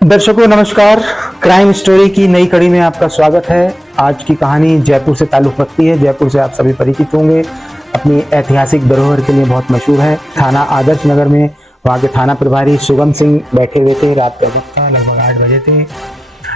दर्शकों नमस्कार। Crime story की नई कड़ी में आपका स्वागत है। आज की कहानी जयपुर से ताल्लुक़ रखती है। जयपुर से आप सभी परिचित होंगे, अपनी ऐतिहासिक धरोहर के लिए बहुत मशहूर है। थाना आदर्श नगर में वहाँ के थाना प्रभारी शुभम सिंह बैठे हुए थे। रात का वक्त था, लगभग 8 बजे थे।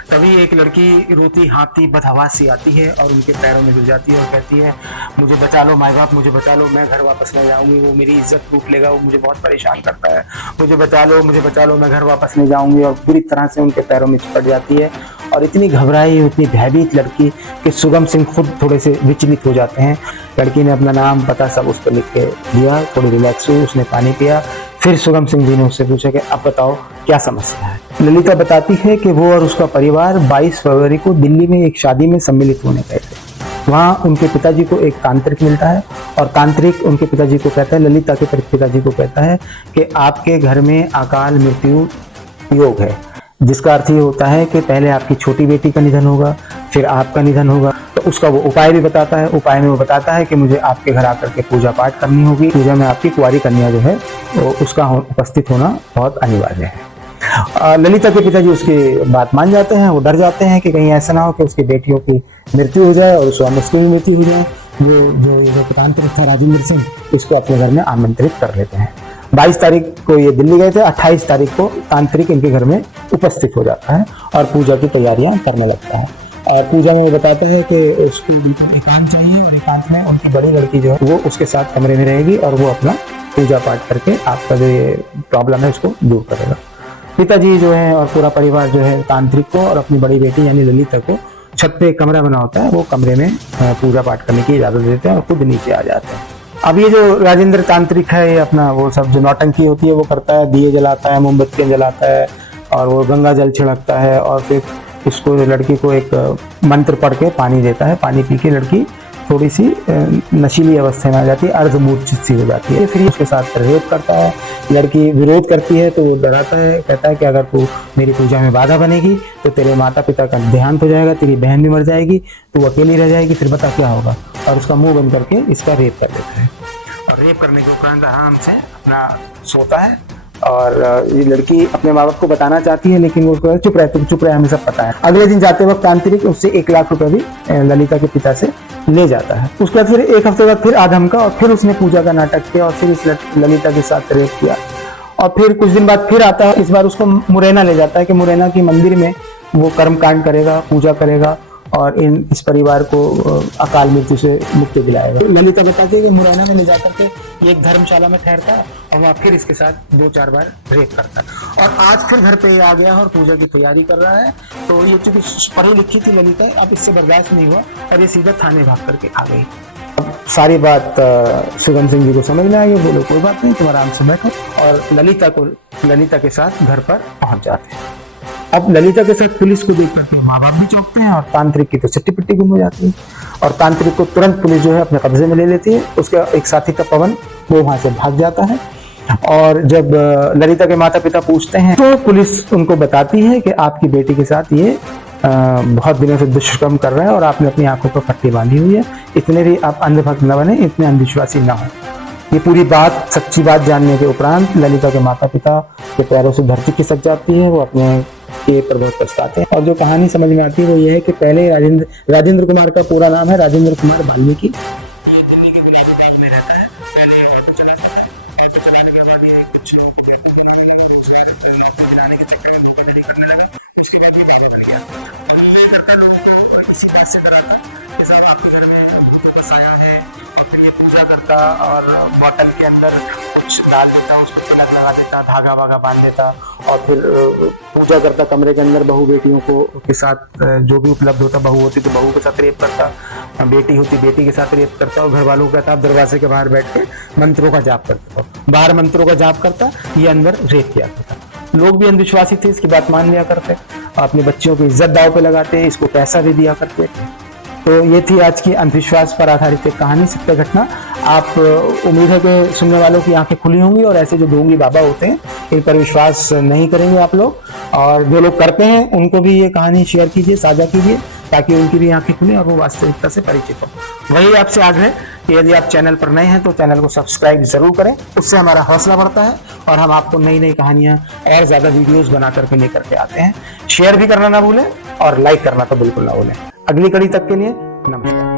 तभी एक लड़की रोती हाँफती बदहवास सी आती है और उनके पैरों में गिर जाती है और कहती है, मुझे बचा लो माई बाप, मुझे बचा लो, मैं घर वापस नहीं जाऊंगी, वो मेरी इज्जत लूट लेगा, वो मुझे बहुत परेशान करता है, मुझे बचा लो, मुझे बचा लो, मैं घर वापस नहीं जाऊंगी। और पूरी तरह से उनके पैरों में चिपट जाती है और इतनी घबराई, इतनी भयभीत लड़की कि शुभम सिंह खुद थोड़े से विचलित हो जाते हैं। लड़की ने अपना नाम पता सब उस पर लिख के दिया, थोड़ी रिलैक्स हुई, उसने पानी पिया। फिर शुभम सिंह जी ने उससे पूछा कि अब बताओ क्या समस्या है। ललिता बताती है कि वो और उसका परिवार 22 फरवरी को दिल्ली में एक शादी में सम्मिलित होने गए थे। वहाँ उनके पिताजी को एक तांत्रिक मिलता है और तांत्रिक उनके पिताजी को कहता है, ललिता के पिताजी को कहता है कि आपके घर में अकाल मृत्यु योग है, जिसका अर्थ ये होता है कि पहले आपकी छोटी बेटी का निधन होगा, फिर आपका निधन होगा। तो उसका वो उपाय भी बताता है। उपाय में वो बताता है कि मुझे आपके घर आकर के पूजा पाठ करनी होगी। पूजा में आपकी कुंवारी कन्या जो है वो उसका उपस्थित होना बहुत अनिवार्य है। ललिता के पिताजी उसकी बात मान जाते हैं। वो डर जाते हैं कि कहीं ऐसा ना हो कि उसकी बेटियों की मृत्यु हो जाए और स्वामी की भी मृत्यु हो जाए। जो तांत्रिक था राजेंद्र सिंह, इसको अपने घर में आमंत्रित कर लेते हैं। 22 तारीख को ये दिल्ली गए थे। 28 तारीख को तांत्रिक इनके घर में उपस्थित हो जाता है और पूजा की तैयारियां करने लगता है। और पूजा में वो बताता है कि उसको एकांत चाहिए और एकांत में उनकी बड़ी लड़की जो है वो उसके साथ कमरे में रहेगी और वो अपना पूजा पाठ करके आपका जो ये प्रॉब्लम है उसको दूर करेगा। पिताजी जो है और पूरा परिवार जो है तांत्रिक को और अपनी बड़ी बेटी यानी ललिता को छत पे एक कमरा बना होता है, वो कमरे में पूजा पाठ करने की इजाजत देते हैं और खुद नीचे आ जाते हैं। अब ये जो राजेंद्र तांत्रिक है, ये अपना वो सब जो नौटंकी होती है वो करता है, दिए जलाता है, मोमबत्तियां जलाता है और वो गंगा जल छिड़कता है और फिर उसको लड़की को एक मंत्र पढ़ के पानी देता है। पानी पी के लड़की थोड़ी सी नशीली अवस्था में आ जाती है, अर्धमूर्छित सी हो जाती है। फिर उसके साथ रेप करता है। लड़की विरोध करती है तो वो डराता है, कहता है कि अगर तू मेरी पूजा में बाधा बनेगी तो तेरे माता पिता का देहांत हो जाएगा, तेरी बहन भी मर जाएगी, तू अकेली रह जाएगी, फिर बता क्या होगा। और उसका मुंह बंद करके इसका रेप कर देता है और रेप करने के उपरांत आराम से अपना सोता है। और ये लड़की अपने माँ बाप को बताना चाहती है लेकिन वो चुप रहे, हमें सब पता है। अगले दिन जाते वक्त तांत्रिक उससे 1 लाख रुपए भी ललिता के पिता से ले जाता है। उसके बाद फिर 1 हफ्ते बाद फिर आधमका और फिर उसने पूजा का नाटक किया और फिर इस ललिता के साथ रेप किया। और फिर कुछ दिन बाद फिर आता है। इस बार उसको मुरैना ले जाता है कि मुरैना की मंदिर में वो कर्म कांड करेगा, पूजा करेगा और इस परिवार को अकाल मृत्यु से मुक्ति दिलाएगा। ललिता बताती है कि मुरैना में ले जाकर के एक धर्मशाला में ठहरता है और वहाँ फिर इसके साथ 2-4 बार रेप करता है। और आज फिर घर पे आ गया और पूजा की तैयारी कर रहा है। तो ये चूंकि पढ़ी लिखी थी ललिता, अब इससे बर्दाश्त नहीं हुआ और ये सीधा थाने भाग करके आ गई। अब सारी बात शुभम सिंह जी को समझ में आई। बोलो कोई बात नहीं, तुम आराम से बैठो। और ललिता के साथ घर पर पहुंच जाते हैं। अब ललिता के साथ पुलिस को देख करके माँ बाप भी चौंकते हैं और तांत्रिक की तो सिट्टी पिट्टी गुम हो जाती है और तांत्रिक को तुरंत पुलिस जो है अपने कब्जे में ले लेती है। उसका एक साथी था पवन, वो वहां से भाग जाता है। और जब ललिता के माता पिता पूछते हैं तो पुलिस उनको बताती है कि आपकी बेटी के साथ ये बहुत दिनों से दुष्कर्म कर रहा है और आपने अपनी आंखों पर पट्टी बांधी हुई है। इतने भी आप अंधभक्त न बने, इतने अंधविश्वासी न हो। ये पूरी बात, सच्ची बात जानने के उपरांत ललिता के माता पिता के पैरों से धरती खिसक जाती है। वो अपने के पर बहुत पछताते हैं। और जो कहानी समझ में आती है वो ये है कि पहले राजेंद्र कुमार का पूरा नाम है राजेंद्र कुमार वाल्मीकि। ये दिल्ली के गुलाबी टाइप में रहता है। पहले ऑटो चलाता है, ऑटो चलाने के बाद ये कुछ चलाने के चक्कर में धोखाधड़ी करने लगा। उसके बाद ये बात बन गया, ये करता लोगों को इसी बात से डराता कि साहब आपके घर में भूत आया है। और फिर ये पूजा करता और बॉटल के अंदर कुछ डाल देता, उसको तिलक लगा देता, धागा वागा बांध देता और फिर पूजा करता कमरे के अंदर। बहू बेटियों को के साथ जो भी उपलब्ध होता, बहू होती तो बहू के साथ रेप करता, बेटी होती बेटी के साथ रेप करता और घर वालों का था दरवाजे के बाहर बैठ के मंत्रों का जाप करता, बाहर मंत्रों का जाप करता, ये अंदर रेप किया करता। लोग भी अंधविश्वासी थे, इसकी बात मान लिया करते, अपनी बच्चियों की इज्जत दांव पे लगाते, इसको पैसा भी दिया करते। तो ये थी आज की अंधविश्वास पर आधारित एक कहानी, सत्य घटना। आप उम्मीद है कि सुनने वालों की आंखें खुली होंगी और ऐसे जो ढोंगी बाबा होते हैं इन पर विश्वास नहीं करेंगे आप लोग। और जो लोग करते हैं उनको भी ये कहानी शेयर कीजिए, साझा कीजिए, ताकि उनकी भी आंखें खुले और वो वास्तविकता से परिचित हो। वही आपसे आग्रह यदि आप चैनल पर नए हैं तो चैनल को सब्सक्राइब जरूर करें, उससे हमारा हौसला बढ़ता है और हम आपको नई नई कहानियां और ज्यादा वीडियोस बना करके लेकर के आते हैं। शेयर भी करना ना भूलें और लाइक करना तो बिल्कुल ना भूलें। अगली कड़ी तक के लिए नमस्कार।